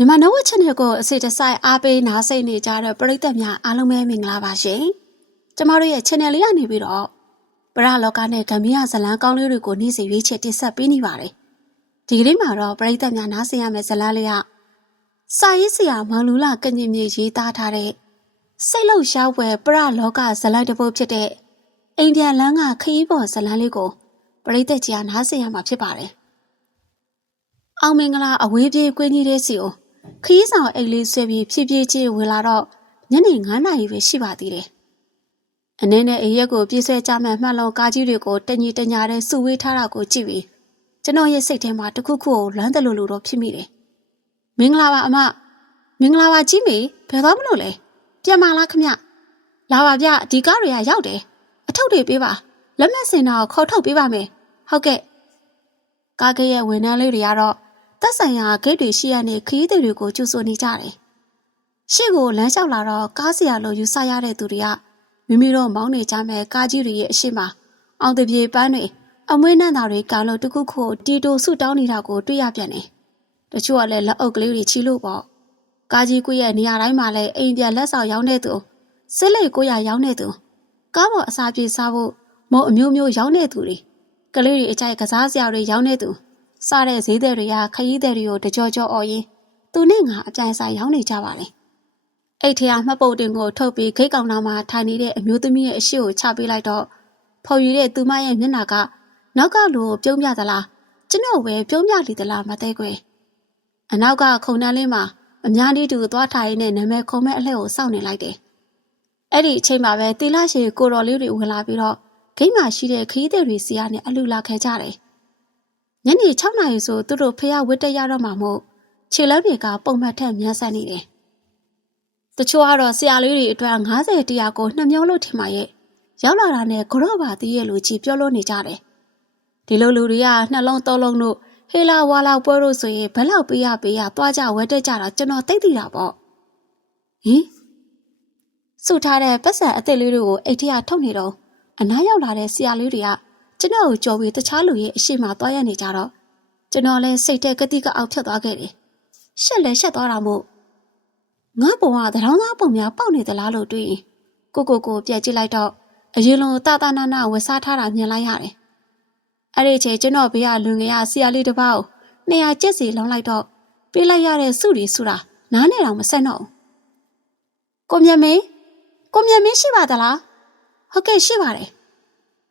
မြန်မာနဝ channel ကိုအစီတစိုက်အားပေးနားဆင်နေကြတဲ့ပရိသတ်များအားလုံးပဲမင်္ဂလာပါရှင်။ကျမတို့ရဲ့ channel လေးကနေပြီးတော့ပရလောကနဲ့ဂမ်ဘီယာဇလန်းကောင်းလေးတွေကိုနေ့စဉ်ရွေးချယ်တင်ဆက်ပေးနေပါတယ်။ဒီကနေ့မှာတော့ပရိသတ်များနားဆင်ရမယ့်ဇလန်းလေးကစာရေးဆရာမောင်လူလာကညင်မြေရေးသားထားတဲ့စိတ်လှုပ်ရှားဖွယ်ပရလောကဇလန်းတစ်ပုဒ်ဖြစ်တဲ့အိန္ဒိယလန်းကခရီးပေါ်ဇလန်းလေးကိုပရိသတ်ကြီးကနားဆင်ရမှာဖြစ်ပါတယ်။အောင်မင်္ဂလာအဝေးပြေးကွင်းကြီးတဲ့စီကို ခရီးဆောင်အိတ်လေးဆွဲပြီးဖြည်းဖြည်းချင်းဝင်လာတော့ညနေ9နာရီပဲရှိပါသေးတယ်။အနေနဲ့အရက်ကိုပြည့်ဆွဲကြမဲ့မှတ်လုံးကားကြီးတွေကိုတညီတညာတဲ့စုဝေးထားတာကိုကြည့်ပြီးကျွန်တော်ရဲ့စိတ်ထဲမှာတစ်ခုခုကိုလွမ်းတယ်လို့လို့တော့ဖြစ်မိတယ်။မင်္ဂလာပါအမမင်္ဂလာပါကြီးမေဘယ်သွားမလို့လဲပြန်မလားခမလာပါဗျဒီကားတွေကရောက်တယ်အထုပ်တွေပေးပါလက်မှတ်စင်တာကိုခေါ်ထုတ်ပေးပါမယ်ဟုတ်ကဲ့ကားကရဲ့ဝန်ထမ်းလေးတွေကတော့ သက်ဆိုင်ရာဂိတ်တွေရှိရတဲ့ခရီးသည်တွေကိုကြိုဆိုနေကြတယ်ရှေ့ကိုလမ်းလျှောက်လာတော့ကားစရာလိုယူဆရတဲ့သူတွေကမိမိတို့မောင်းနေကြမဲ့ကားကြီးတွေရဲ့အရှိမအောင်တပြေပန်းတွေအမွေးနှံတာတွေကလို့တခုခုတီတိုဆုတောင်းနေတာကိုတွေ့ရပြန်တယ်တချို့ကလည်းလက်အုပ်ကလေးတွေချီလို့ပေါ့ကားကြီးကွရဲ့နေရာတိုင်းမှာလည်းအိမ်ပြန်လက်ဆောင်ရောင်းတဲ့သူစစ်လက်ကိုရရောင်းတဲ့သူကားပေါ်အစာပြေစားဖို့မို့အမျိုးမျိုးရောင်းတဲ့သူတွေကလေးတွေအကြိုက်ကစားစရာတွေရောင်းတဲ့သူ စားတဲ့ဈေးသည်တွေကခရီးသည်တွေကိုတကြောကြောအော်ရင်းသူနဲ့ငါအပြိုင်ဆိုင်ရောင်းနေကြပါလေအိတ်ထရမှတ်ပုတ်တင်ကိုထုတ်ပြီးဂိတ်ကောင်နာမှာထိုင်နေတဲ့အမျိုးသမီးရဲ့အရှိကိုချပေးလိုက်တော့ဖော်ယူတဲ့သူမရဲ့မျက်နှာကနောက်ကလူကိုပြုံးပြသလားကျွန်တော်ပဲပြုံးပြလိသလားမသိခွေအနောက်ကခုံတန်းလေးမှာအများကြီးတူသွားထိုင်နေတဲ့နာမည်ခုံမဲ့အလှည့်ကိုစောင့်နေလိုက်တယ်အဲ့ဒီအချိန်မှာပဲတီလာရှိကိုတော်လေးတွေဝင်လာပြီးတော့ဂိတ်မှာရှိတဲ့ခရီးသည်တွေစီကနေအလူလာခဲကြတယ် ညနေ6နာရီဆိုသူတို့ဖះဝတ်တက်ရတော့မှမို့ခြေလက်တွေကပုံမှန်ထက်မြန်ဆန်နေတယ်။တချို့ကတော့ဆရာလေးတွေအတွက်90တရားကိုနှမျောလို့ထင်ပါရဲ့။ရောက်လာတာနဲ့ကြော့ပါသေးရဲ့လူကြီးပြောလို့နေကြတယ်။ဒီလိုလူတွေကနှလုံးသုံးလုံးတို့ဟေလာဝါလာပွဲတို့ဆိုရင်ဘယ်လောက်ပေးရပေးရသွားကြဝဲတက်ကြတာကျွန်တော်သိသိတာပေါ့။ဟင်စုထားတဲ့ပတ်စံအစ်စ်လေးတွေကိုအိတ်ထရထုတ်နေတော့အနားရောက်လာတဲ့ဆရာလေးတွေက ကျွန်တော်ကိုကြော်ပြီးတခြားလူရဲ့အရှိမသွားရနေကြတော့ကျွန်တော်လည်းစိတ်ထဲကတိကအောက်ဖြတ်သွားခဲ့တယ်။ရှက်လဲရှက်သွားတာမို့ငါပုံကသတောင်းသားပုံများပေါက်နေသလားလို့တွေးရင်ကိုကိုကိုပြက်ကြည့်လိုက်တော့အရင်လိုတာတာနာနာဝစားထားတာမြင်လိုက်ရတယ်။အဲ့ဒီအချိန်ကျွန်တော်ဘေးကလူငယ်ကဆရာလေးတစ်ပါးကိုနေရာကျက်စီလောင်းလိုက်တော့ပြေးလိုက်ရတဲ့စုတွေစုတာနားနဲ့တော့မဆက်တော့ဘူး။ကိုမြတ်မင်းကိုမြတ်မင်းရှိပါသလား။ဟုတ်ကဲ့ရှိပါတယ်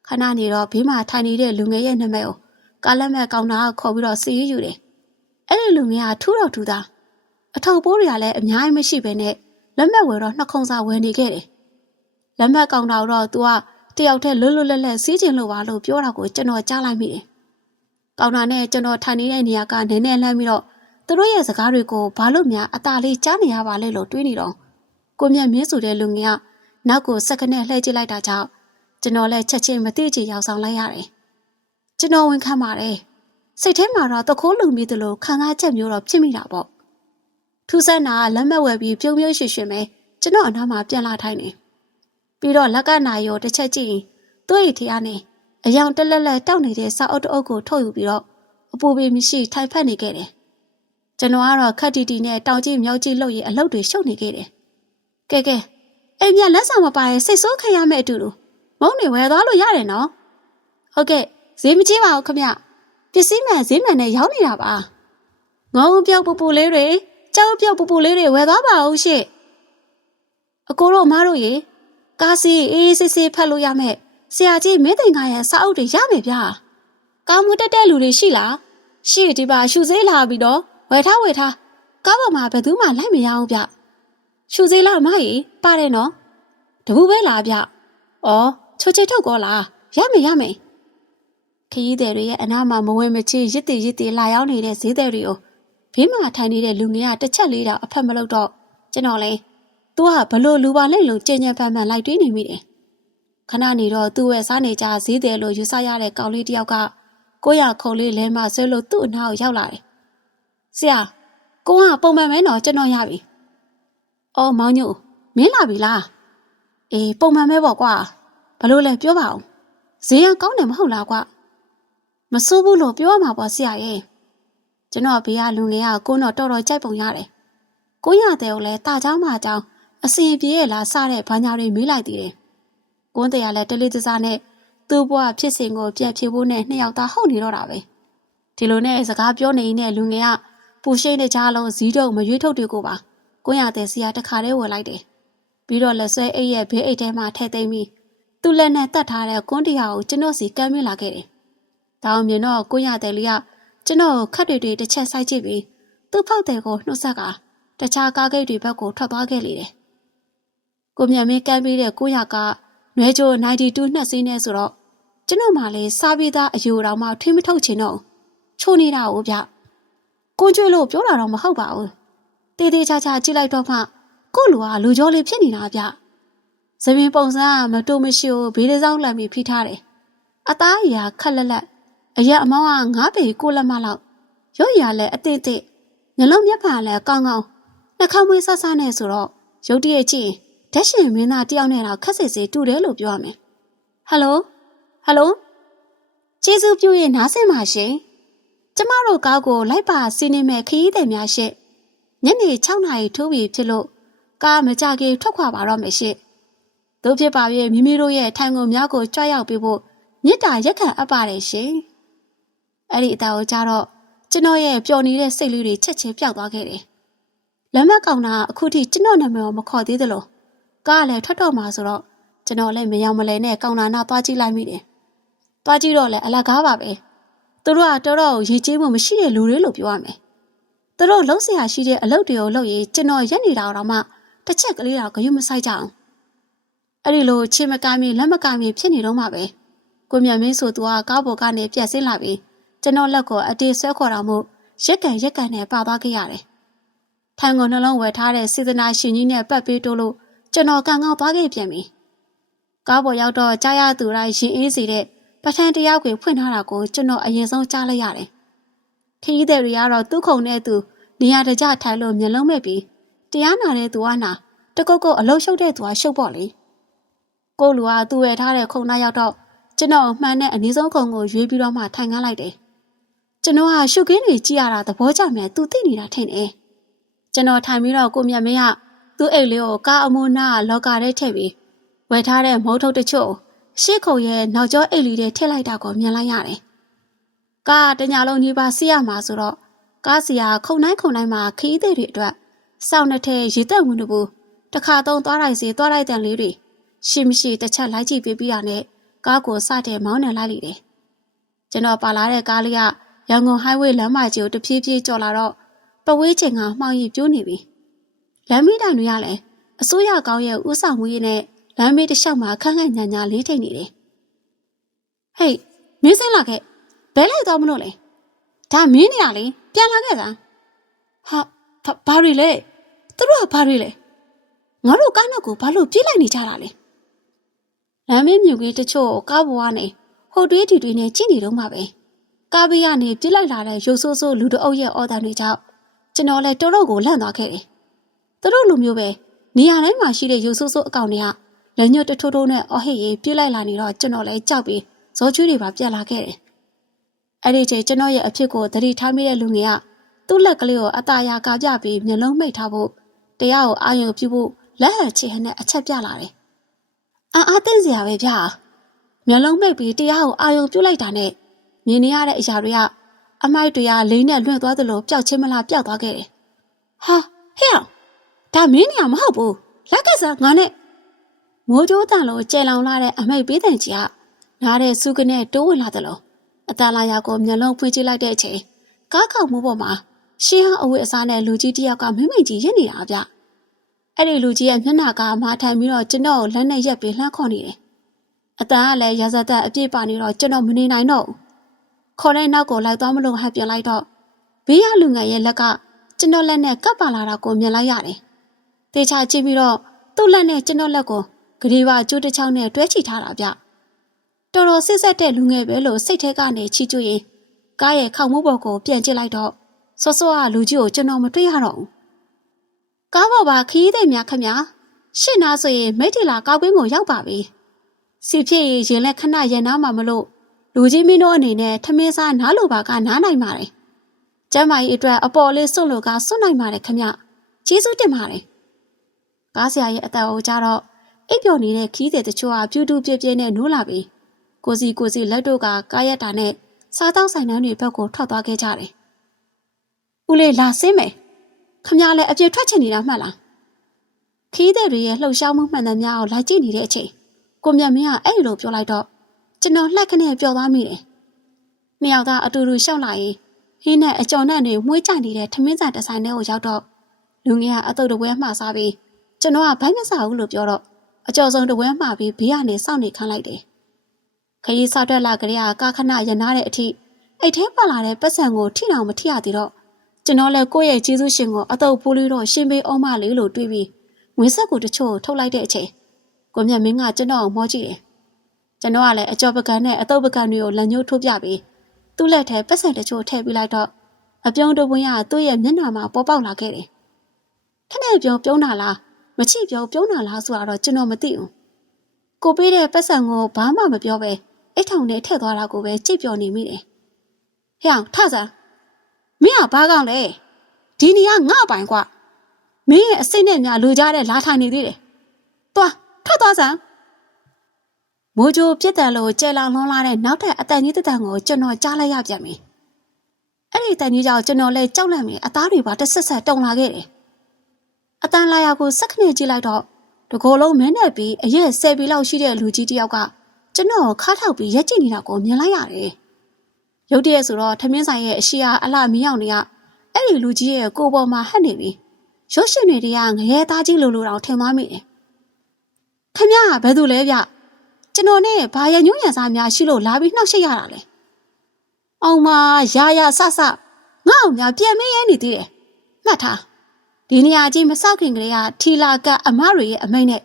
ခဏနေတော့ဘေးမှာထိုင်နေတဲ့လူငယ်ရဲ့နာမည်ကိုကားလက်မဲ့ကောင်တာကခေါ်ပြီးတော့စီးယူတယ်။အဲ့ဒီလူငယ်ကထူးတော့ထူးသားအထောက်ပိုးတွေကလည်းအများကြီးမရှိဘဲနဲ့လက်မဲ့ဝယ်တော့နှခုံစာဝယ်နေခဲ့တယ်။လက်မဲ့ကောင်တာတော့ तू ကတယောက်တည်းလွတ်လွတ်လပ်လပ်စီးကျင်လို့ပါလို့ပြောတာကိုကျွန်တော်ကြားလိုက်မိတယ်။ကောင်တာနဲ့ကျွန်တော်ထိုင်နေတဲ့နေရာကနည်းနည်းလှမ်းပြီးတော့သူတို့ရဲ့စကားတွေကိုဘာလို့များအตาလေးကြားနေရပါလဲလို့တွေးနေတော့ကိုမြတ်မြင့်ဆိုတဲ့လူငယ်ကနောက်ကိုစက္ကနဲ့လှည့်ကြည့်လိုက်တာကြောင့် ကျွန်တော်လည်းချက်ချင်းမသိချင်ရောက်ဆောင်လိုက်ရတယ်။ကျွန်တော်ဝန်ခံပါတယ်။စိတ်ထဲမှာတော့တခိုးလုံပြီးသလိုခံစားချက်မျိုးတော့ဖြစ်မိတာပေါ့။ထူးဆန်းတာလက်မဲ့ဝယ်ပြီးပြုံးပြုံးရွှင်ရွှင်ပဲကျွန်တော်အနားမှာပြန်လာထိုင်နေ။ပြီးတော့လက်ကနာရောတစ်ချက်ကြည့်ရင်သူ့အိတ်ထဲကနေအယောင်တက်လက်လက်တောက်နေတဲ့စာအုပ်တအုပ်ကိုထုတ်ယူပြီးတော့အပူပေမရှိထိုင်ဖက်နေခဲ့တယ်။ကျွန်တော်ကတော့ခက်တီတီနဲ့တောင်ကြီးမြောက်ကြီးလှုပ်ရအလုပ်တွေရှုပ်နေခဲ့တယ်။ကဲကဲအိမ်မြလက်ဆောင်မပါရင်စိတ်ဆိုးခံရမယ့်အတူတူ မုံတွေဝယ်သွားလို့ရတယ်နော်ဟုတ်ကဲ့ဈေးမကြီးပါဘူးခမပစ္စည်းမှန်ဈေးမှန်နဲ့ရောင်းနေတာပါငေါ့ပြုတ်ပူပူလေးတွေကြောက်ပြုတ်ပူပူလေးတွေဝယ်သွားပါဦးရှင့်အကိုတို့မတို့ရေကားစီအေးစစ်စစ်ဖတ်လို့ရမယ်ဆရာကြီးမင်းသိန်ကရဲ့စာအုပ်တွေရမယ်ဗျာကောင်းမှုတက်တဲ့လူတွေရှိလားရှိဒီပါရှူစေးလာပြီးတော့ဝယ်ထားဝယ်ထားကားပေါ်မှာဘယ်သူမှလိုက်မရအောင်ဗျရှူစေးလာမကြီးပါတယ်နော်တပူပဲလားဗျ။အော် ချိုချေထုတ်ကောလားရမယ်ရမယ်ခရီးသည်တွေရဲ့အနားမှာမဝင်မချေရစ်တည်ရစ်တည်လာရောက်နေတဲ့ဈေးသည်တွေကိုဘေးမှာထိုင်နေတဲ့လူငယ်ကတစ်ချက်လေးတော့အဖက်မလုပ်တော့ကျွန်တော်လဲသူကဘလို့လူပါလဲလို့ကြင်ကြံဖန်ဖန်လိုက်တွေးနေမိတယ်ခဏနေတော့သူ့ရဲ့စားနေကြဈေးသည်လို့ယူဆရတဲ့ကောင်လေးတယောက်ကကိုရခုံလေးလဲမဆွဲလို့သူ့အနားကိုရောက်လာတယ်ဆရာကိုကပုံမှန်ပဲတော့ကျွန်တော်ရပြီအော်မောင်ညို့မင်းလာပြီလားအေးပုံမှန်ပဲပေါ့ကွာ ဘလို့လဲပြောပါဦးဈေးရကောင်းတယ်မဟုတ်လားကွမဆိုးဘူးလို့ပြောရမှာပေါ့ဆရာရဲ့ကျွန်တော်ဘေးကလူငယ်ကကိုတော့တော်တော်ကြိုက်ပုံရတယ်ကိုရတဲ့ကိုလည်းတာချောင်းမအကြောင်းအစီပြေရလားစတဲ့ဘာညာတွေမေးလိုက်သေးတယ်ကိုန်းတရားလည်းတလေးတစားနဲ့သူ့ဘဝဖြစ်စဉ်ကိုပြန်ဖြေဖို့နဲ့နှစ်ယောက်သားဟုတ်နေတော့တာပဲဒီလိုနဲ့စကားပြောနေနေတဲ့လူငယ်ကပူရှိတဲ့ကြားလုံးဈီးတုပ်မရွေးထုတ်တွေကိုပါကိုရတဲ့ဆရာတခါတည်းဝင်လိုက်တယ်ပြီးတော့လက်ဆွဲအိတ်ရဲ့ဘေးအိတ်ထဲမှာထည့်သိမ်းပြီး သူ့လက်နဲ့တတ်ထားတဲ့ကွန်းတရားကိုကျွန်တော်စီကမ်းမိလာခဲ့တယ်။ဒါအောင်မြင်တော့ကွန်းရတဲ့လေးကကျွန်တော်ခတ်တွေတွေတစ်ချက်ဆိုင်ကြည့်ပြီးသူ့ဖောက်တဲ့ကိုနှုတ်ဆက်ကတခြားကားဂိတ်တွေဘက်ကိုထွက်သွားခဲ့လေတယ်။ကိုမြန်မင်းကမ်းပြီးတဲ့ကိုရကနွဲကြို92နှစ်စီးနေဆိုတော့ကျွန်တော်မှလည်းစားပြီးသားအယူတော်မှထွေးမထုတ်ချင်တော့ချိုးနေတာကိုဗျ။ကိုကျွေးလို့ပြောတာတော့မဟုတ်ပါဘူး။တေးသေးချာချာကြည့်လိုက်တော့မှကို့လူကလူကြောလေးဖြစ်နေတာဗျ။ ဇမင်းပုံစံကမတူမရှိဘူးဘေးတစ်စောင်းလမ်းပြီးဖိထားတယ်။အသားအရာခက်လက်လက်အရက်အမောင်းကငါးပေကိုလက်မလောက်ရုပ်ရည်လည်းအသေးသေးညလုံးမျက်ဖာလည်းကောင်းကောင်းနှာခေါင်းမွေးဆဆနဲ့ဆိုတော့ရုတ်တရက်ကြည့်ဓာတ်ရှင်မင်းသားတယောက်နဲ့တော့ခက်စစ်စစ်တူတယ်လို့ပြောရမယ်ဟယ်လိုဟယ်လိုကျေးဇူးပြုရင်နားဆင်ပါရှင်ကျမတို့ကားကိုလိုက်ပါစီးနေမဲ့ခရီးသည်များရှင့်ညနေ6နာရီထိုးပြီဖြစ်လို့ကားမကြခင်ထွက်ခွာပါတော့မယ်ရှင့် တို့ဖြစ်ပါရဲ့မိမိတို့ရဲ့ထိုင်ကုန်များကိုကြွရောက်ပေးဖို့မေတ္တာရက်ခံအပ်ပါတယ်ရှင်အဲ့ဒီအတားကိုကြတော့ကျွန်တော်ရဲ့ပျော်နေတဲ့စိတ်လေးတွေချက်ချင်းပျောက်သွားခဲ့တယ်။လက်မကောင်တာအခုထိကျွန်တော်နာမည်ကိုမခေါ်သေးသလိုကားလည်းထွက်တော့မှာဆိုတော့ကျွန်တော်လည်းမယောင်မလဲနဲ့ကောင်တာနာသွားကြည့်လိုက်မိတယ်။သွားကြည့်တော့လည်းအလကားပါပဲ။သူတို့ကတော်တော်ရည်ကြီးမှုမရှိတဲ့လူတွေလို့ပြောရမယ်။သူတို့လှုပ်ရှားရှိတဲ့အလုပ်တွေကိုလုပ်ရင်ကျွန်တော်ရက်နေတာတော့မှတစ်ချက်ကလေးတော့ဂရုမစိုက်ကြအောင်။ အဲ့ဒီလိုချင်းမကိုင်းမီလက်မကိုင်းမီဖြစ်နေတော့မှပဲ။ကိုမြတ်မင်းဆိုသူကကားပေါ်ကနေပြက်ဆင်းလာပြီးကျွန်တော်လက်ကိုအတေးဆွဲခေါ်တော်မူရက်ကန်ရက်ကန်နဲ့ပါသွားခဲ့ရတယ်။ထိုင်ကုန်နှလုံးဝယ်ထားတဲ့စေတနာရှင်ကြီးနဲ့ပတ်ပေးတိုးလို့ကျွန်တော်ကန်ကောက်သွားခဲ့ပြန်ပြီ။ကားပေါ်ရောက်တော့ကြားရသူတိုင်းရင်အေးစေတဲ့ပထန်တရားကိုဖွင့်ထားတာကိုကျွန်တော်အရင်ဆုံးကြားလိုက်ရတယ်။ခရီးသည်တွေကတော့သူ့ခုံနဲ့သူနေရာတကျထိုင်လို့မျက်လုံးမဲ့ပြီးတရားနာတဲ့သူကနာတကုတ်ကုတ်အလုရှုပ်တဲ့သူကရှုပ်ပေါ့လေ။ ကိုလူကသူ့ဝယ်ထားတဲ့ခုံနာရောက်တော့ကျွန်တော်မှန်တဲ့အနည်းဆုံးခုံကိုရွေးပြီးတော့မှထိုင်ခန်းလိုက်တယ်။ကျွန်တော်ဟာရှုပ်ခင်းတွေကြည့်ရတာသဘောကျမယ်သူသိနေတာထင်တယ်ကျွန်တော်ထိုင်ပြီးတော့ကိုမြတ်မင်းကသူ့အိတ်လေးကိုကားအမိုးနာလော်ကာထဲထည့်ပြီးဝယ်ထားတဲ့မုံထုတ်တချို့ရှေ့ခုံရဲ့နောက်ကျောအိတ်လေးတွေထည့်လိုက်တာကိုမြင်လိုက်ရတယ်ကားတညာလုံးကြီးပါစီးရမှာဆိုတော့ကားစီယာခုံတိုင်းခုံတိုင်းမှာခီးသေးတွေအတွက်စောင်းနှစ်ထဲရေတက်ဝင်တို့ဘူးတခါတော့သွားလိုက်စီသွားလိုက်တဲ့လေးတွေ ရှိမရှိတစ်ချက်လိုက်ကြည့်ပြီးပြရနဲ့ကားကိုစတဲ့မောင်းနေလိုက်လိမ့်တယ်ကျွန်တော်ပါလာတဲ့ကားလေးကရန်ကုန်ဟိုင်းဝေးလမ်းမကြီးကိုတဖြည်းဖြည်းကျော်လာတော့ပဝေးချိန်ကမှောင်ရီပြိုးနေပြီလမ်းမီးတိုင်တွေကလည်းအစိုးရကောင်းရဲ့ဥဆောင်မှုရေးနဲ့လမ်းမေးတစ်လျှောက်မှာခန့်ခန့်ညာညာလေးထိတ်နေတယ်ဟေးမင်းစင်းလာခဲ့ဘဲလိုက်တော့မလို့လဲဒါမင်းနေရလေပြန်လာခဲ့စမ်းဟာဘာတွေလဲသူတို့ကဘာတွေလဲငါတို့ကားနောက်ကိုဘာလို့ပြေးလိုက်နေကြတာလဲ လမ်းမေးမြူကြီးတချို့ကားပေါ်ကနေဟိုတွေးဒီတွေနဲ့ကြည့်နေတော့မှပဲကားဘေးကနေပြစ်လိုက်လာတဲ့ရုပ်ဆိုးဆိုးလူတအုပ်ရဲ့အော်တန်တွေကြောင့်ကျွန်တော်လည်းတော်တော်ကိုလန့်သွားခဲ့တယ်။သူတို့လူမျိုးပဲနေရာတိုင်းမှာရှိတဲ့ရုပ်ဆိုးဆိုးအကောင်တွေကလက်ညှိုးတထိုးထိုးနဲ့အော်ဟစ်ရေးပြစ်လိုက်လာနေတော့ကျွန်တော်လည်းကြောက်ပြီးဇောချွေးတွေပါပြက်လာခဲ့တယ်။အဲ့ဒီချိန်ကျွန်တော်ရဲ့အဖြစ်ကိုသတိထားမိတဲ့လူငယ်ကသူ့လက်ကလေးကိုအตาရကာပြပြီးမျက်လုံးမိတ်ထားဖို့တရားကိုအာရုံပြုဖို့လက်ဟန်ချေဟန်နဲ့အချက်ပြလာတယ်။ အာအားသိစရာပဲဗျာ။မျက်လုံးမိတ်ပြီးတရားကိုအာရုံပြုလိုက်တာနဲ့မြင်နေရတဲ့အရာတွေကအမိုက်တွေကလိမ့်နဲ့လွင့်သွားသလိုပျောက်ချင်းမလားပျောက်သွားခဲ့တယ်။ဟာဟဲ့အောင်ဒါမင်းနေရမဟုတ်ဘူးလက်ကစားငါနဲ့မိုးကြိုးတန်လို့ကြဲလောင်လာတဲ့အမိတ်ပေးတဲ့ကြီးကနားတဲ့စုကနဲ့တိုးဝင်လာသလိုအတလာယာကိုမျက်လုံးဖွင့်ကြည့်လိုက်တဲ့အချိန်ကားခေါက်မှုပေါ်မှာရှင်းဟအဝတ်အစားနဲ့လူကြီးတယောက်ကမိမိကြီးရစ်နေတာဗျ။ အဲ့ဒီလူကြီးရဲ့မျက်နှာကမာထိုင်ပြီးတော့ကျွန်တော်ကိုလက်နဲ့ရက်ပြီးလှမ်းခေါ်နေတယ်။အတန်ကလည်းရာဇသက်အပြည့်ပါနေတော့ကျွန်တော်မနေနိုင်တော့ဘူးခေါ်တဲ့နောက်ကိုလိုက်သွားမလို့ဟပ်ပြလိုက်တော့ဘေးရလူငယ်ရဲ့လက်ကကျွန်တော်လက်နဲ့ကပ်ပါလာတာကိုမြင်လိုက်ရတယ်။တေချာကြည့်ပြီးတော့သူ့လက်နဲ့ကျွန်တော်လက်ကိုဂရီပါကျိုးတစ်ချောင်းနဲ့တွဲချီထားတာဗျ။တော်တော်စစ်ဆက်တဲ့လူငယ်ပဲလို့စိတ်ထဲကနေချီကျွရင်ကားရဲ့ခေါင်းမိုးပေါ်ကိုပြန်ကျစ်လိုက်တော့စောစောကလူကြီးကိုကျွန်တော်မတွေ့ရတော့ဘူး။ ကားပေါ်ပါခရီးသည်များခမရှင်းနာဆိုရင်မိထီလာကောက်ကွင်းကိုရောက်ပါပြီ။စီဖြစ်ရင်လက်ခဏရန်နာမှာမလို့လူကြီးမင်းတို့အနေနဲ့ထမင်းစားနားလိုပါကနားနိုင်ပါတယ်။ကျမ်းမာရေးအတွက်အပေါ်လေးစွန့်လို့ကစွန့်နိုင်ပါတယ်ခမကျေးဇူးတင်ပါတယ်ကားဆရာရဲ့အတန်အိုကြတော့အိပ်ပျော်နေတဲ့ခီးတဲ့တချို့ကပြူတူပြပြနဲ့နိုးလာပြီးကိုစီကိုစီလက်တို့ကကားရက်တာနဲ့စားတောက်ဆိုင်နှန်းတွေဘက်ကိုထွက်သွားခဲ့ကြတယ်ဦးလေးလာဆင်းမယ် ခမရလည်းအပြည့်ထွက်ချင်နေတာမှတ်လားခီးတဲ့တွေရဲ့လှုပ်ရှားမှုမှန်သမျှကိုလိုက်ကြည့်နေတဲ့အချိန်ကိုမြတ်မင်းကအဲ့လိုပြောလိုက်တော့ကျွန်တော်လှက်ခနဲ့ပျော်သွားမိတယ်နှစ်ယောက်သားအတူတူရှောက်လာရင်ဟင်းနဲ့အကြော်နဲ့တွေမွှေးကြနေတဲ့ထမင်းစာတစ်ဆိုင်ထဲကိုရောက်တော့လူငယ်ကအတုတ်တပွဲမှာစားပြီးကျွန်တော်ကဘိုင်းမစားဘူးလို့ပြောတော့အကျော်ဆုံးတပွဲမှာပြီးဘေးကနေစောင့်နေခန်းလိုက်တယ်ခရီးစားတက်လာကြတဲ့ကာခဏရနာတဲ့အထိအိတ်ထဲပါလာတဲ့ပတ်စံကိုထိအောင်မထိရသေးတော့ ကျွန်တော်လည်းကိုယ့်ရဲ့ကျေးဇူးရှင်ကိုအတုပ်ပိုးလေးတော့ရှင်ပေးအောင်မလေးလို့တွေးပြီးငွေဆက်ကိုတချို့ထုတ်လိုက်တဲ့အချိန်ကိုမြတ်မင်းကကျွန်တော်ကိုမောကြည့်တယ်ကျွန်တော်ကလည်းအကျော်ပကံနဲ့အတုပ်ပကံတွေကိုလက်ညှိုးထိုးပြပြီးသူ့လက်ထဲပတ်စံတချို့ထည့်ပေးလိုက်တော့အပြုံးတပွင့်ကသူ့ရဲ့မျက်နှာမှာပေါ်ပေါက်လာခဲ့တယ်ခနဲ့ပြုံးပြုံးတာလားမချိပြုံးပြုံးတာလားဆိုတာတော့ကျွန်တော်မသိဘူးကိုပေးတဲ့ပတ်စံကိုဘာမှမပြောပဲအိတ်ထောင်နဲ့ထည့်သွားတာကိုပဲကြည့်ပြောနေမိတယ်ဟဲ့အောင်ထဆန်း မင်းကဘာကောင်းလဲဒီနေရာငါ့ပိုင်ကွာမင်းရဲ့အစိတ်နဲ့များလူကြတဲ့လာထိုင်နေသေးတယ်သွားထွက်သွားစမ်းမိုးကြိုးပြစ်တယ်လို့ကြဲလောင်လွန်လာတဲ့နောက်ထပ်အတန်ကြီးတစ်တန်ကိုကျွန်တော်ကြားလိုက်ရပြန်ပြီအဲ့ဒီတန်ကြီးကြောင့်ကျွန်တော်လည်းကြောက်လန့်ပြီးအသားတွေပါတစ်ဆက်ဆက်တုံလာခဲ့တယ်အတန်လာရကိုစက်ခနဲ့ကြည့်လိုက်တော့တကိုယ်လုံးမင်းနဲ့ပြီးအရက်ဆယ်ပီလောက်ရှိတဲ့လူကြီးတယောက်ကကျွန်တော်ခါထောက်ပြီးရက်ကြည့်နေတာကိုမြင်လိုက်ရတယ် ရုတ်တရက်ဆိုတော့ထမင်းဆိုင်ရဲ့အရှိအားအလှမရောက်နေရအဲ့ဒီလူကြီးရဲ့ကိုယ်ပေါ်မှာဟက်နေပြီရုပ်ရှင်တွေတည်းကငရဲသားကြီးလိုလိုတောင်ထင်သွားမိတယ်ခမရကဘယ်သူလဲဗျကျွန်တော်နဲ့ဘာရညွှန်းရံစားများရှိလို့လာပြီးနှောက်ရှက်ရတာလဲအောင်မရာရာဆဆငါ့အောင်များပြန်မရဲနေသေးတယ်မှတ်ထားဒီနေရာကြီးမဆောက်ခင်ကလေးကထီလာကအမတွေရဲ့အမိန့်နဲ့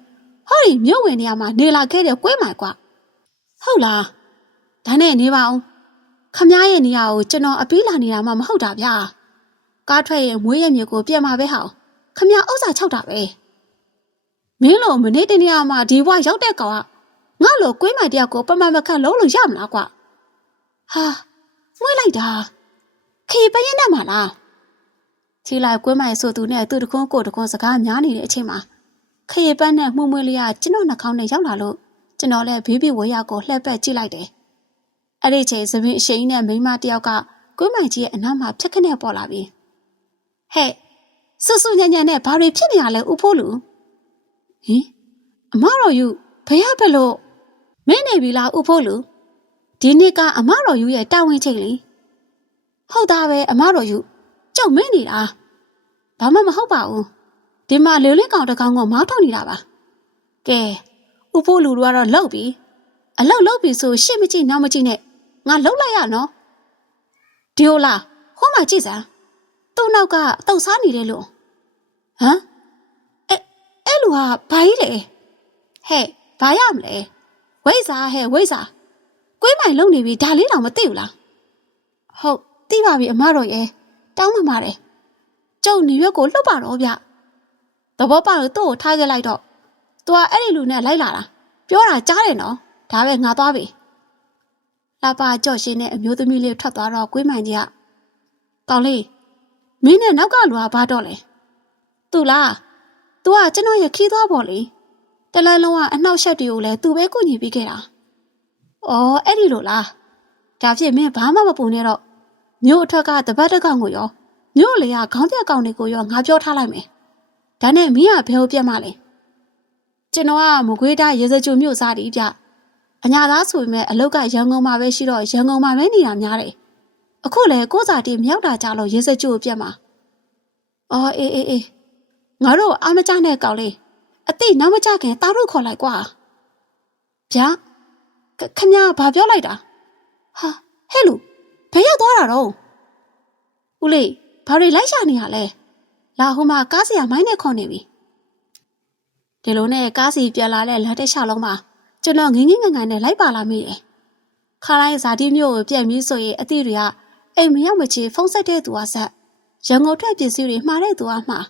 ဟောဒီမြို့ဝင်နေရာမှာနေလာခဲ့တဲ့ကွဲမှာကွာဟုတ်လားဒါနဲ့နေပါအောင် ခမားရဲ့နေရာကိုကျွန်တော်အပီးလာနေတာမှမဟုတ်တာဗျာကားထွက်ရဲ့မွေးရမြေကိုပြန်มาပဲဟောင်းခမားဥစ္စာ၆တာပဲမင်းလိုမနေ့တနေ့မှဒီဘွားရောက်တဲ့ကောင်ကငါ့လိုကွေးမိုင်တယောက်ကိုပမမခန့်လုံးလို့ရမလားကွာဟာမွေးလိုက်တာခေပရင်နဲ့မလားချီလိုက်ကွေးမိုင်ဆိုသူနဲ့သူ့တကွန်းကိုတကွန်းစကားများနေတဲ့အချိန်မှာခေပန်းနဲ့မှုမွေးလေးကကျွန်တော်နှာခေါင်းနဲ့ရောက်လာလို့ကျွန်တော်လည်းဘေးဘီဝေးရကိုလှည့်ပတ်ကြည့်လိုက်တယ် အဲ့ဒီချိန်သမီးအရှိန်နဲ့မိန်းမတယောက်ကကွေးမိုင်ကြီးရဲ့အနောက်မှာဖြက်ခနဲ့ပေါ်လာပြီဟဲ့ဆူဆူညံ့ညံ့နဲ့ဘာတွေဖြစ်နေရလဲဥဖိုးလူဟင်အမတော်ယူဘယ်ရဘယ်လို့မင်းနေပြီလားဥဖိုးလူဒီနေ့ကအမတော်ယူရဲ့တာဝန်ချိန်လေဟုတ်သားပဲအမတော်ယူကြောက်မင်းနေတာဘာမှမဟုတ်ပါဘူးဒီမှာလေလင်းကောင်တကောင်ကမောင်းထုတ်နေတာပါကဲဥဖိုးလူတို့ကတော့လောက်ပြီအလောက်လောက်ပြီဆိုရှစ်မကြည့်နောက်မကြည့်နဲ့ ငါလှုပ်လိုက်ရနော်ဒီဟိုလားဟိုမှာကြည့်စမ်းသူ့နောက်ကအတုတ်စားနေတယ်လို့ဟမ်အဲအဲ့လူဟာဘာကြီးလဲဟဲ့ဘာရမလဲဝိဇ္ဇာဟဲ့ဝိဇ္ဇာကွေးမိုင်လုံနေပြီဒါလေးတော့မသိဘူးလားဟုတ်သိပါပြီအမတော်ရဲ့တောင်းမှပါတယ်ကျုပ်နေရွက်ကိုလှုပ်ပါတော့ဗျသဘောပေါက်လို့သူ့ကိုထားခဲ့လိုက်တော့သူကအဲ့ဒီလူနဲ့လိုက်လာတာပြောတာကြားတယ်နော်ဒါပဲငါသွားပြီ လာပါကြော့ရှင်းတဲ့အမျိုးသမီးလေးထွက်သွားတော့ကွေးမိုင်ကြီးကကောင်းလေးမင်းနဲ့နောက်ကလူကဘာတော့လဲသူလားသူကကျွန်တော်ရခီးသွားပေါ်လေတလန်းလုံးကအနှောက်ရှက်တွေကိုလည်းသူပဲကုညီပေးခဲ့တာအော်အဲ့ဒီလိုလားဒါဖြစ်မင်းဘာမှမပူနဲ့တော့မြို့အထက်ကတပတ်တကောင်ကိုရောမြို့လေကခေါင်းပြက်ကောင်တွေကိုရောငါပြောထားလိုက်မယ်ဒါနဲ့မင်းကဘယ်ကိုပြတ်မှလဲကျွန်တော်ကမကွေးတိုင်းရေစကြိုမြို့စားတီးပြ အညာသားဆိုပေမဲ့အလုတ်ကရန်ကုန်မှာပဲရှိတော့ရန်ကုန်မှာပဲနေတာများတယ်အခုလေကိုစာတီမြောက်တာကြလို့ရေစကြိုပြတ်မှာအော်အေးအေးအေးငါတို့အာမကြနဲ့ကောင်လေးအတိနောက်မကြခင်တားလို့ခေါ်လိုက်ကွာဗျာခမဘာပြောလိုက်တာဟာဟဲ့လူဘယ်ရောက်သွားတာတော့ဦးလေးဘာတွေလိုက်ရှာနေရလဲလာဟိုမှာကားစီယာမိုင်းနဲ့ခေါ်နေပြီဒီလိုနဲ့ကားစီပြန်လာတဲ့လက်တက်ချလုံးမှာ ကျွန်တော်ငင်းငင်းငန်ငန်နဲ့လိုက်ပါလာမိတယ်ခါတိုင်းဇာတိမျိုးကိုပြန်ပြီးဆိုရင်အတိတွေကအိမ်မရောက်မချေဖုံးဆက်တဲ့သူကဆက်ရန်ကုန်ထွက်ပစ္စည်းတွေမှားတဲ့သူကမှား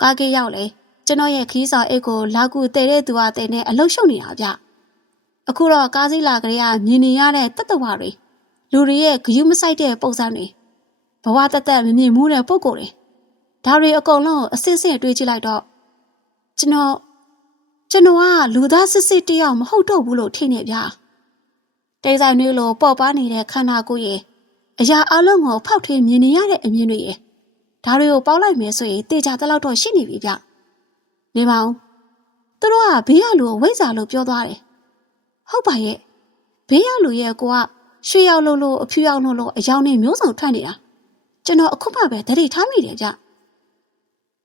ကားကေးရောက်လေကျွန်တော်ရဲ့ခီးစာအိတ်ကိုလာကူတည်တဲ့သူကတည်နေအလုရှုပ်နေတာဗျအခုတော့ကားစီးလာကလေးကမြင်နေရတဲ့တတဝတွေလူတွေရဲ့ဂယုမဆိုင်တဲ့ပုံစံတွေဘဝတသက်မမြင်မှုတဲ့ပုံကိုယ်တွေဒါတွေအကုန်လုံးအစစ်စစ်တွေးကြည့်လိုက်တော့ကျွန်တော် ကျွန်တော်ကလူသားစစ်စစ်တယောက်မဟုတ်တော့ဘူးလို့ထင်နေဗျာတိတ်ဆိုင်မျိုးလိုပေါ့ပါနေတဲ့ခန္ဓာကိုယ်ရဲ့အရာအလုံးကိုဖောက်ထွင်းမြင်နေရတဲ့အမြင်တွေရဲ့ဒါတွေကိုပေါက်လိုက်မယ်ဆိုရင်တေချာတလောက်တော့ရှိနေပြီဗျနေပါဦးသူတို့ကဘေးကလူကိုဝိဇ္ဇာလို့ပြောသွားတယ်ဟုတ်ပါရဲ့ဘေးကလူရဲ့ကိုကရွှေရောက်လို့လို့အဖြူရောက်လို့လို့အယောင်နဲ့မျိုးစုံထွက်နေတာကျွန်တော်အခုမှပဲတတိထားမိတယ်ဗျ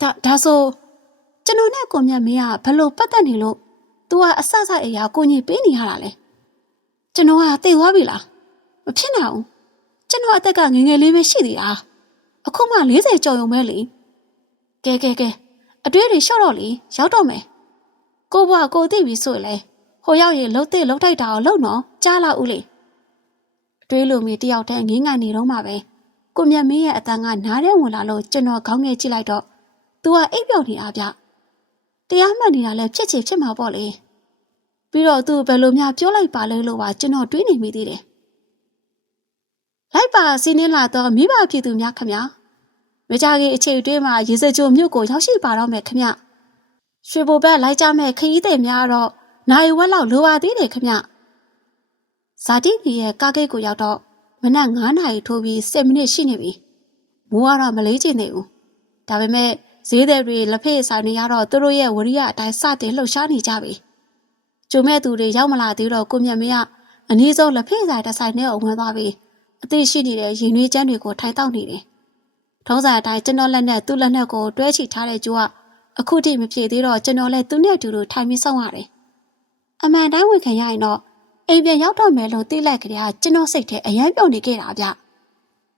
ဒါဒါဆို ကျွန်တော်နဲ့ကိုမြတ်မင်းကဘလို့ပတ်သက်နေလို့ तू ကအဆဆအရာကိုညင်ပေးနေရတာလဲကျွန်တော်ကသိသွားပြီလားမဖြစ်နိုင်ဘူးကျွန်တော်အသက်ကငယ်ငယ်လေးပဲရှိသေးတာအခုမှ40ကျော်ရုံပဲလေကဲကဲကဲအတွေ့တွေလျှော့တော့လေရောက်တော့မယ်ကိုဘွားကိုသိပြီဆိုရင်လေဟိုရောက်ရင်လှုပ်တဲ့လှုပ်ထိုက်တာကိုလှုပ်နော်ကြားလာဦးလေအတွေးလိုမီတယောက်တည်းငင်းငိုင်နေတော့မှပဲကိုမြတ်မင်းရဲ့အတန်ကနားထဲဝင်လာလို့ကျွန်တော်ခေါင်းငယ်ကြည့်လိုက်တော့ तू ကအိပ်ပျော်နေတာဗျ တရားမှတ်နေတာလည်းဖြစ်ချင်ဖြစ်မှာပေါ့လေပြီးတော့သူဘယ်လိုများပြောလိုက်ပါလဲလို့ပါကျွန်တော်တွေးနေမိသေးတယ်လိုက်ပါစီးနှင်းလာတော့မိဘပြည်သူများခမမကြခင်အချိန်တွင်းမှာရေစကြိုမြို့ကိုရောက်ရှိပါတော့မယ်ခမရွှေဘိုဘက်လိုက်ကြမဲ့ခရီးသည်များတော့နိုင်ဝက်လောက်လိုပါသေးတယ်ခမဇာတိကြီးရဲ့ကားဂိတ်ကိုရောက်တော့မနက်9နာရီထိုးပြီး10မိနစ်ရှိနေပြီမိုးကတော့မလေးကျင်သေးဘူးဒါပေမဲ့ ဈေးသည်တွေလက်ဖက်ဆိုင်တွေကတော့သူတို့ရဲ့ဝရိယအတိုင်းစတင်လှုပ်ရှားနေကြပြီကျုံမဲ့သူတွေရောက်မလာသေးတော့ကိုမြတ်မင်းကအနည်းဆုံးလက်ဖက်ဆိုင်တစ်ဆိုင်နဲ့ဝင်သွားပြီးအသိရှိနေတဲ့ရင်နှွေးချမ်းတွေကိုထိုင်တောက်နေတယ်ထုံးစံအတိုင်းကျွန်တော်လက်နဲ့သူ့လက်နဲ့ကိုတွဲချီထားတဲ့ကျိုးကအခုထိမပြေသေးတော့ကျွန်တော်လည်းသူနဲ့အတူတူထိုင်ပြီးစောင့်ရတယ်အမှန်တိုင်းဝင်ခံရရင်တော့အိမ်ပြန်ရောက်တော့မယ်လို့သိလိုက်ကြတဲ့ကျွန်တော်စိတ်ထဲအယမ်းပြုံနေခဲ့တာဗျ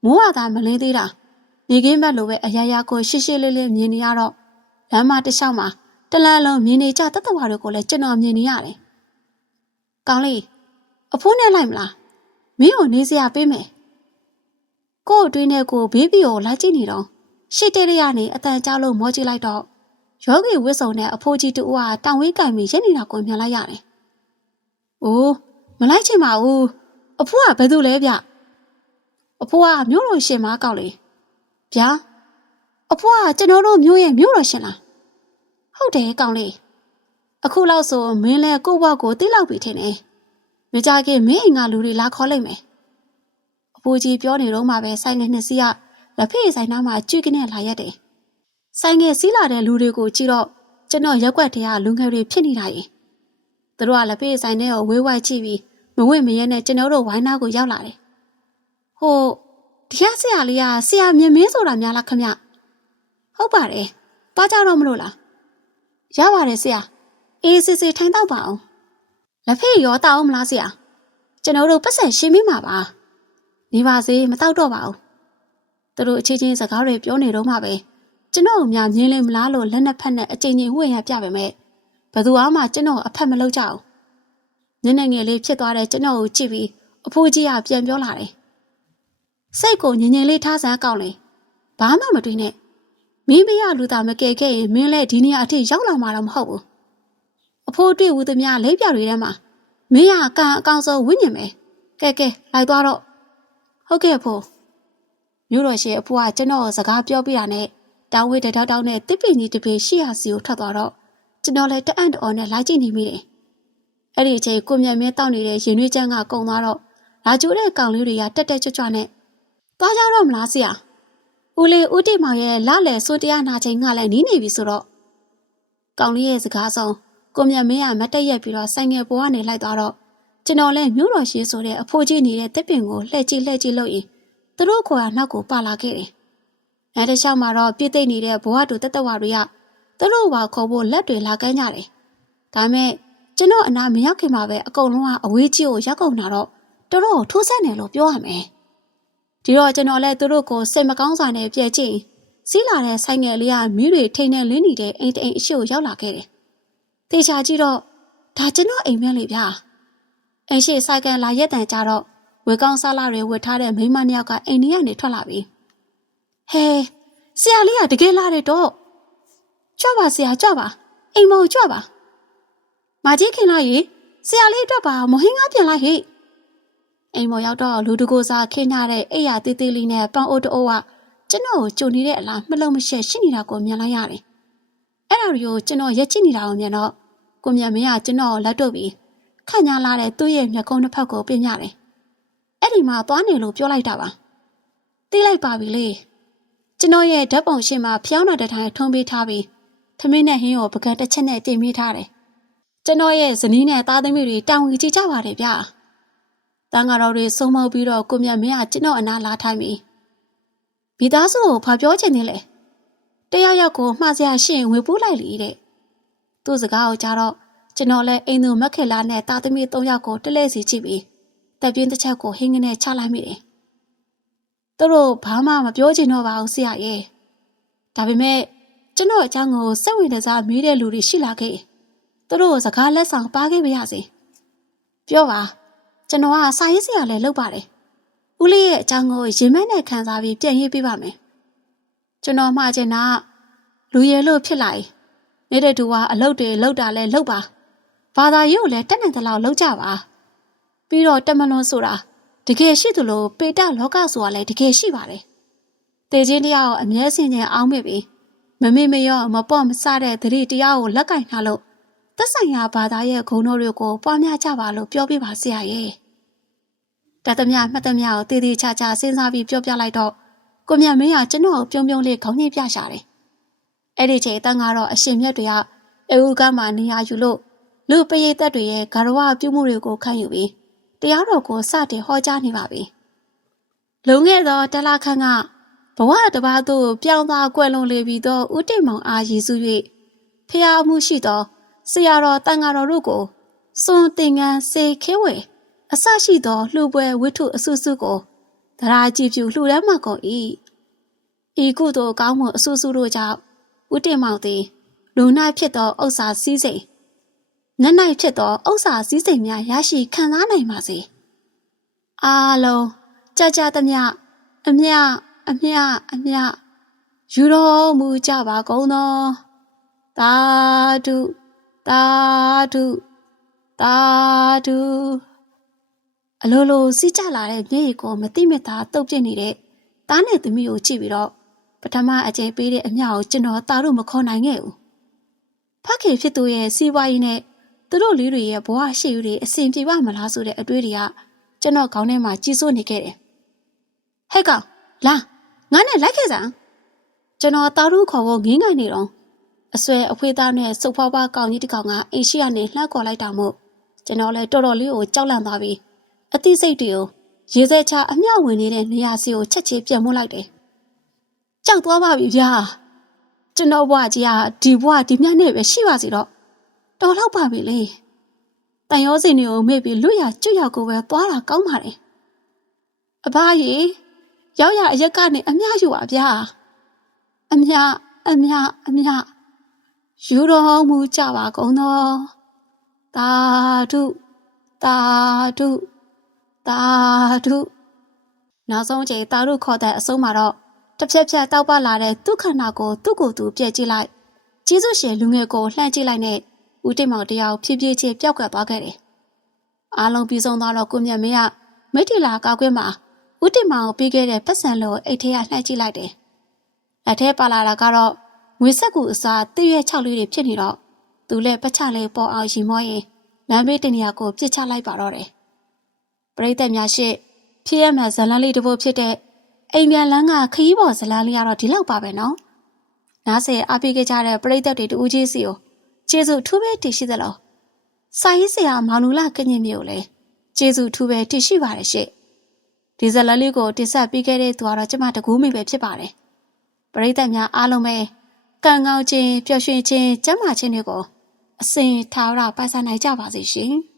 မိုးရတာမလင်းသေးတာ နေကင်းဘက်လိုပဲအရာရာကိုရှေ့ရှေ့လေးလေးမြင်နေရတော့လမ်းမတစ်လျှောက်မှာတလန်းလုံးမြင်နေကြတတ်တဝါတွေကိုလည်းကျွန်တော်မြင်နေရတယ်။ကောင်းလေးအဖိုးနဲ့လိုက်မလားမင်းကိုနေစရာပေးမယ်။ကို့အတွင်းနဲ့ကိုဘေးဘီကိုလိုက်ကြည့်နေတော့ရှေ့တဲရရနေအတန်ကြောက်လို့မောကြည့်လိုက်တော့ယောဂီဝစ်စုံနဲ့အဖိုးကြီးတူကတောင်ဝေးကင်ပြီးရက်နေတာကိုမြင်လိုက်ရတယ်။အိုးမလိုက်ချင်ပါဘူး။အဖိုးကဘယ်သူလဲဗျ။အဖိုးကမျိုးလိုရှင်မကောက်လေ။ ဗျာအဖိုးကကျွန်တော်တို့မျိုးရဲ့မျိုးတော်ရှင်လား။ဟုတ်တယ်ကောင်းလေး။အခုလောက်ဆိုမင်းလဲကို့ဘွားကိုတိလောက်ပြီထင်တယ်။မကြခင်မင်းအိမ်ကလူတွေလာခေါ်လိုက်မယ်။အဖိုးကြီးပြောနေတော့မှပဲဆိုင်ငယ်နှစ်စီးကလက်ဖေးဆိုင်သားမှာကြွေကနေလာရက်တယ်။ဆိုင်ငယ်စီးလာတဲ့လူတွေကိုကြည့်တော့ကျွန်တော်ရက်ွက်တည်းကလူငယ်တွေဖြစ်နေတာရင်သူတို့ကလက်ဖေးဆိုင်ထဲကိုဝေးဝိုက်ကြည့်ပြီးမဝင့်မရဲနဲ့ကျွန်တော်တို့ဝိုင်းနာကိုရောက်လာတယ်။ဟို တရားဆရာလေးကဆရာမြင်မင်းဆိုတာများလားခမ။ဟုတ်ပါတယ်။ပါကြတော့မလို့လား။ရပါတယ်ဆရာ။အေးစစ်စစ်ထိုင်တော့ပါအောင်။လက်ဖေးရောတောက်အောင်မလားဆရာ။ကျွန်တော်တို့ပတ်စံရှင်းမိမှာပါ။နေပါစေမတောက်တော့ပါဘူး။သူတို့အချင်းချင်းစကားတွေပြောနေတော့မှပဲကျွန်တော်များမြင်လင်းမလားလို့လက်နဲ့ဖက်နဲ့အချိန်ချင်းဝှေ့ရပြပေမဲ့ဘယ်သူမှကျွန်တော်အဖက်မလုပ်ကြဘူး။နည်းနည်းငယ်လေးဖြစ်သွားတဲ့ကျွန်တော်ကိုကြည့်ပြီးအဖိုးကြီးကပြန်ပြောလာတယ်။ စိတ်ကိုငြင်ငြင်လေးထားစမ်းကောင်းလေ။ဘာမှမတွေးနဲ့။မင်းမရလူသားမကယ်ခဲ့ရင်မင်းလည်းဒီနေရာအထိရောက်လာမှာတော့မဟုတ်ဘူး။အဖိုးတွေ့ဦးသမျှလိပ်ပြတွေထဲမှာမင်းရကံအကောင်ဆုံးဝိညာဉ်ပဲ။ကဲကဲလိုက်သွားတော့။ဟုတ်ကဲ့ဖိုး။မြို့တော်ရှိအဖိုးကကျွန်တော်စကားပြောပြတာနဲ့တောင်းဝေးတဲ့တောက်တောက်နဲ့တစ်ပင်ကြီးတစ်ပင်ရှိရစီကိုထွက်သွားတော့ကျွန်တော်လည်းတအံ့တော်နဲ့လာကြည့်နေမိတယ်။အဲ့ဒီအချိန်ကိုမြတ်မင်းတောက်နေတဲ့ရင်နှွေးချမ်းကကုံသွားတော့လာကြိုးတဲ့ကောင်လေးတွေကတက်တက်ကြွကြွနဲ့ သွားကြတော့မလားဆရာ။ဦးလေးဦးတိမောင်ရဲ့လလယ်စိုးတရားနာချိန်ကလည်းနီးနေပြီဆိုတော့ကောင်လေးရဲ့စကားဆုံးကိုမြတ်မင်းကမတ်တက်ရက်ပြီးတော့ဆိုင်ငယ်ပေါ်ကနေလိုက်သွားတော့ကျွန်တော်လည်းမြို့တော်ရှိဆိုတဲ့အဖိုးကြီးနေတဲ့တစ်ပင်ကိုလှည့်ကြည့်လှည့်ကြည့်လို့ရင်သူတို့ခေါ်ရနောက်ကိုပါလာခဲ့တယ်။အဲတခြားမှာတော့ပြည့်သိမ့်နေတဲ့ဘဝတူတက်တက်ဝါတွေကသူတို့ဘာခေါ်ဖို့လက်တွေလာကမ်းကြတယ်။ဒါမဲ့ကျွန်တော်အနာမရောက်ခင်မှာပဲအကုန်လုံးကအဝေးကြီးကိုရောက်ကုန်တာတော့တော်တော်ထိုးဆန်းတယ်လို့ပြောရမယ်။ ဒီတော့ကျွန်တော်လည်းသူတို့ကိုစိတ်မကောင်းစွာနဲ့ပြည့်ကြည့်စီးလာတဲ့ဆိုင်ငယ်လေးကမီးတွေထိန်နဲ့လင်းနေတဲ့အိမ်တအိမ်အရှိကိုရောက်လာခဲ့တယ်။တေချာကြည့်တော့ဒါကျွန်တော်အိမ်မဲလေဗျာ။အိမ်ရှိဆိုင်ကန်လာရက်တန်ကြတော့ဝေကောင်းစားလာတွေဝတ်ထားတဲ့မိန်းမနှစ်ယောက်ကအိမ်ကြီးကနေထွက်လာပြီ။ဟဲဆရာလေးကတကယ်လာတယ်တော့ကြွပါဆရာကြွပါအိမ်မောကြွပါမကြီးခင်လိုက်ရေဆရာလေးအတွက်ပါမဟင်းကားပြန်လိုက်ဟိ အိမ်မောရောက်တော့လူတကိုစားခင်းထားတဲ့အိယာသေးသေးလေးနဲ့ပန်းအိုးတိုးကကျွန်တော်ကိုကြုံနေတဲ့အလားမလုံးမရှက်ရှိနေတာကိုမြင်လိုက်ရတယ်။အဲ့ဒါတွေကိုကျွန်တော်ရက်ကြည့်နေတာကိုမြင်တော့ကိုမြတ်မင်းကကျွန်တော်ကိုလက်တော့ပြီးခန့်ညာလာတဲ့သူ့ရဲ့မျက်ကုံးတစ်ဖက်ကိုပြညတယ်။အဲ့ဒီမှာသွားနေလို့ပြောလိုက်တာပါ။သိလိုက်ပါပြီလေ။ကျွန်တော်ရဲ့ဓာတ်ပုံရှင်းမှာဖျောင်းတော်တထိုင်ထုံးပေးထားပြီးထမင်းနဲ့ဟင်းကိုပကံတစ်ချက်နဲ့တင်မိထားတယ်။ကျွန်တော်ရဲ့ဇနီးနဲ့သားသမီးတွေတောင်းဝီကြည့်ကြပါတယ်ဗျာ။ တန်ဃာတော်တွေစုံမုတ်ပြီးတော့ကိုမြတ်မင်းကကျွန်တော်အနာလာထိုင်ပြီးမိသားစုကိုဘာပြောချင်နေလဲ။တယောက်ယောက်ကိုမှားစရာရှိရင်ဝေပိုးလိုက်လေတဲ့။သူ့စကားကိုကြားတော့ကျွန်တော်လည်းအိမ်သူမက်ခေလာနဲ့သားသမီး၃ယောက်ကိုတလဲစီကြည့်ပြီးတပ်ပြင်းတစ်ချက်ကိုဟင်းငနဲ့ချလိုက်မိတယ်။သူတို့ဘာမှမပြောချင်တော့ပါဘူးဆရာရဲ့။ဒါပေမဲ့ကျွန်တော်အကြောင်းကိုစိတ်ဝင်စားမေးတဲ့လူတွေရှိလာခဲ့။သူတို့စကားလက်ဆောင်ပါခဲ့ပါရစေ။ပြောပါ ကျွန်တော်ကစာရေးဆရာလည်းလုပ်ပါတယ်။ဦးလေးရဲ့အကြောင်းကိုရင်မဲနဲ့ခံစားပြီးပြန်ရေးပေးပါမယ်။ကျွန်တော်မှချင်တာလူရည်လို့ဖြစ်လာ යි ။နေတဲ့သူကအလုပ်တွေလုပ်တာလဲလုပ်ပါ။ဘာသာရေးကိုလည်းတက်နိုင်တဲ့လောက်လုပ်ကြပါ။ပြီးတော့တက်မလွန်ဆိုတာတကယ်ရှိသလိုပေတလောကဆိုတာလည်းတကယ်ရှိပါတယ်။တေချင်းတရားကိုအမြဲစင်ကြင်အောင်မြစ်ပြီးမမေ့မရော့မပေါ့မဆတဲ့သတိတရားကိုလက်ကင်ထားလို့ သက်ဆိုင်ရာဘာသာရဲ့ဂုဏ်တော်တွေကိုပွားများကြပါလို့ပြောပြပါဆရာရဲ့တတ်သမျှမှတ်သမျှကိုတည်တည်ချာချာစဉ်းစားပြီးပြောပြလိုက်တော့ကိုမြတ်မင်းကကျွန်တော်ကိုပြုံးပြုံးလေးခေါင်းညှိပြရှာတယ်အဲ့ဒီချိန်တန်ကတော့အရှင်မြတ်တွေကအေဝူကမှနေရာယူလို့လူပရိသတ်တွေရဲ့ဂရဝပြုမှုတွေကိုခံယူပြီးတရားတော်ကိုစတင်ဟောကြားနေပါပြီလုံခဲ့သောတလခန့်ကဘဝတစ်ပါးသို့ပြောင်းသွားကွယ်လွန်လေပြီးသောဥတိတ်မောင်အားရည်စု၍ဖျားမှုရှိသော ဆရာတော်တန်ဃာတော်တို့ကိုစွန်တင်ငန်းစေခဲဝေအစရှိသောလှူပွဲဝိထုအစုစုကိုသရာကြည့်ပြူလှူဒန်းမှကုန်၏ဤကုသိုလ်ကောင်းမှုအစုစုတို့ကြောင့်ဥတိတ်မောင်သည်လူ၌ဖြစ်သောဥစ္စာစည်းစိမ်နတ်၌ဖြစ်သောဥစ္စာစည်းစိမ်များရရှိခံစားနိုင်ပါစေအားလုံးကြကြသမျှအမြအမြအမြယူတော်မူကြပါကုန်သောသာဓု သာဓုသာဓုအလိုလိုစီးကြလာတဲ့မျက်ရည်ကိုမတိမတာတုပ်ပြစ်နေတဲ့တားနဲ့သမီးကိုကြည့်ပြီးတော့ပထမအကြိမ်ပေးတဲ့အမြကိုကျွန်တော်တားလို့မခေါ်နိုင်ခဲ့ဘူးဖခင်ဖြစ်သူရဲ့စီးပွားရေးနဲ့သူတို့လေးတွေရဲ့ဘဝရှိယူတွေအစဉ်ပြေပါမလားဆိုတဲ့အတွေးတွေကကျွန်တော်ခေါင်းထဲမှာကြီးစိုးနေခဲ့တယ်ဟဲ့ကောင်လာငါနဲ့လိုက်ခဲ့စမ်းကျွန်တော်တားတို့ခေါ်ဖို့ငင်းငိုင်နေတော့ အဆွဲအဖွေးသားနဲ့စုပ်ဖွားဖွားကောင်ကြီးတစ်ကောင်ကအိမ်ရှိကနေလှမ်းခေါ်လိုက်တာမို့ကျွန်တော်လည်းတော်တော်လေးကိုကြောက်လန့်သွားပြီးအသိစိတ်တွေကိုရေစဲချအမြောက်ဝင်နေတဲ့နေရာစီကိုချက်ချင်းပြန်မှုလိုက်တယ်ကြောက်သွားပါပြီဗျာကျွန်တော်ဘဝကြီးကဒီဘဝဒီမြတ်နဲ့ပဲရှိပါစီတော့တော်တော့ပါပြီလေတန်ရောစင်တွေကိုမေ့ပြီးလွတ်ရကျွတ်ရကိုပဲသွားတာကောင်းပါလေအဘကြီးရောက်ရအရက်ကနေအမြယူပါဗျာအမြအမြအမြ ယူတော်မူကြပါကုန်သောတာဓုတာဓုတာဓုနောက်ဆုံးချိန်တာဓုခေါ်တဲ့အဆုံးမှာတော့တစ်ဖြက်ဖြက်တောက်ပလာတဲ့သူ့ခန္ဓာကိုသူ့ကိုယ်သူပြည့်ကြည့်လိုက်ကျေးဇူးရှင်လူငယ်ကိုလှမ်းကြည့်လိုက်နဲ့ဦးတိတ်မောင်တယောက်ဖြည်းဖြည်းချင်းပျောက်ကပ်သွားခဲ့တယ်အားလုံးပြီးဆုံးသွားတော့ကိုမြတ်မင်းကမိထီလာကောက်ကွင်းမှာဦးတင်မောင်ပြီးခဲ့တဲ့ပတ်စံလိုအိတ်ထဲကလှမ်းကြည့်လိုက်တယ်။လက်ထဲပါလာတာကတော့ ငွေဆက်ကူအစားတရွက်၆လေးတွေဖြစ်နေတော့သူလည်းပချလေးပေါ်အောင်ရီမောရင်လမ်းဘေးတနေရာကိုပြစ်ချလိုက်ပါတော့တယ်။ပရိသတ်များရှေ့ဖြစ်ရမှဇလန်းလေးတစ်ပုဒ်ဖြစ်တဲ့အိမ်ပြန်လန်းကခရီးပေါ်ဇလန်းလေးကတော့ဒီလောက်ပါပဲနော်။နားဆယ်အားပေးခဲ့ကြတဲ့ပရိသတ်တွေတူးကြီးစီကိုကျေးဇူးထူးပဲတည်ရှိသလား။စာရေးဆရာမောင်လူလာကညင်မျိုးလည်းကျေးဇူးထူးပဲတည်ရှိပါတယ်ရှေ့။ဒီဇလန်လေးကိုတင်ဆက်ပေးခဲ့တဲ့သူကတော့ကျမတကူးမိပဲဖြစ်ပါတယ်။ပရိသတ်များအားလုံးပဲ ကံကောင်းခြင်းပျော်ရွှင်ခြင်းကျမ်းမာခြင်းတွေကိုအစဉ်ထားရပါစနိုင်ကြပါစေရှင်။